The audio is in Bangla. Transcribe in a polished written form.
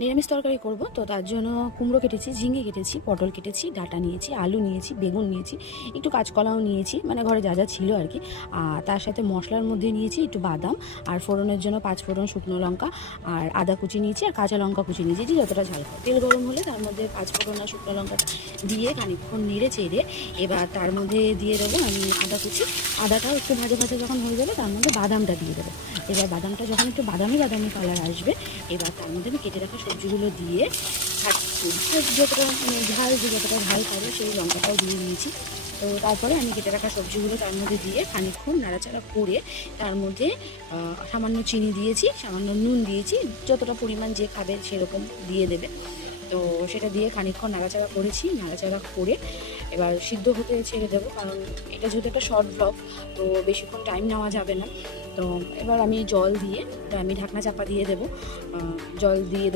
নিরামিষ তরকারি করব, তো তার জন্য কুমড়ো কেটেছি, ঝিঙে কেটেছি, পটল কেটেছি, ডাঁটা নিয়েছি, আলু নিয়েছি, বেগুন নিয়েছি, একটু কাঁচকলাও নিয়েছি, মানে ঘরে যা যা ছিল আর কি। আর তার সাথে মশলার মধ্যে নিয়েছি একটু বাদাম, আর ফোড়নের জন্য 5 ফোড়ন, শুকনো লঙ্কা আর আদা কুচি নিয়েছি, আর কাঁচা লঙ্কা কুচি নিয়েছি, যে যতটা ঝাল খায়। তেল গরম হলে তার মধ্যে 5 ফোড়ন আর শুকনো লঙ্কাটা দিয়ে খানিকক্ষণ নেড়ে চেড়ে এবার তার মধ্যে দিয়ে দেবো আমি আদা কুচি। আদাটাও একটু ভাজা ভাজা যখন হয়ে যাবে তার মধ্যে বাদামটা দিয়ে দেবো। এবার বাদামটা যখন একটু বাদামি বাদামি কালার আসবে, এবার তার মধ্যে আমি কেটে রাখা সবজিগুলো দিয়ে খাচ্ছি। যতটা ঝাল, যে যতটা ঝাল খাবে সেই লঙ্কাটাও দিয়ে দিয়েছি। তো তারপরে আমি কেটে রাখা সবজিগুলো তার মধ্যে দিয়ে খানিকক্ষণ নাড়াচাড়া করে তার মধ্যে সামান্য চিনি দিয়েছি, সামান্য নুন দিয়েছি, যতটা পরিমাণ যে খাবে সেরকম দিয়ে দেবে। তো সেটা দিয়ে খানিকক্ষণ নাড়াচাড়া করেছি, নাড়াচাড়া করে এবার সিদ্ধ হতে ছেড়ে দেবো, কারণ এটা যেহেতু একটা শর্ট ব্লগ, তো বেশিক্ষণ টাইম নেওয়া যাবে না। তো এবার আমি জল দিয়ে আমি ঢাকনা চাপা দিয়ে দেবো, জল দিয়ে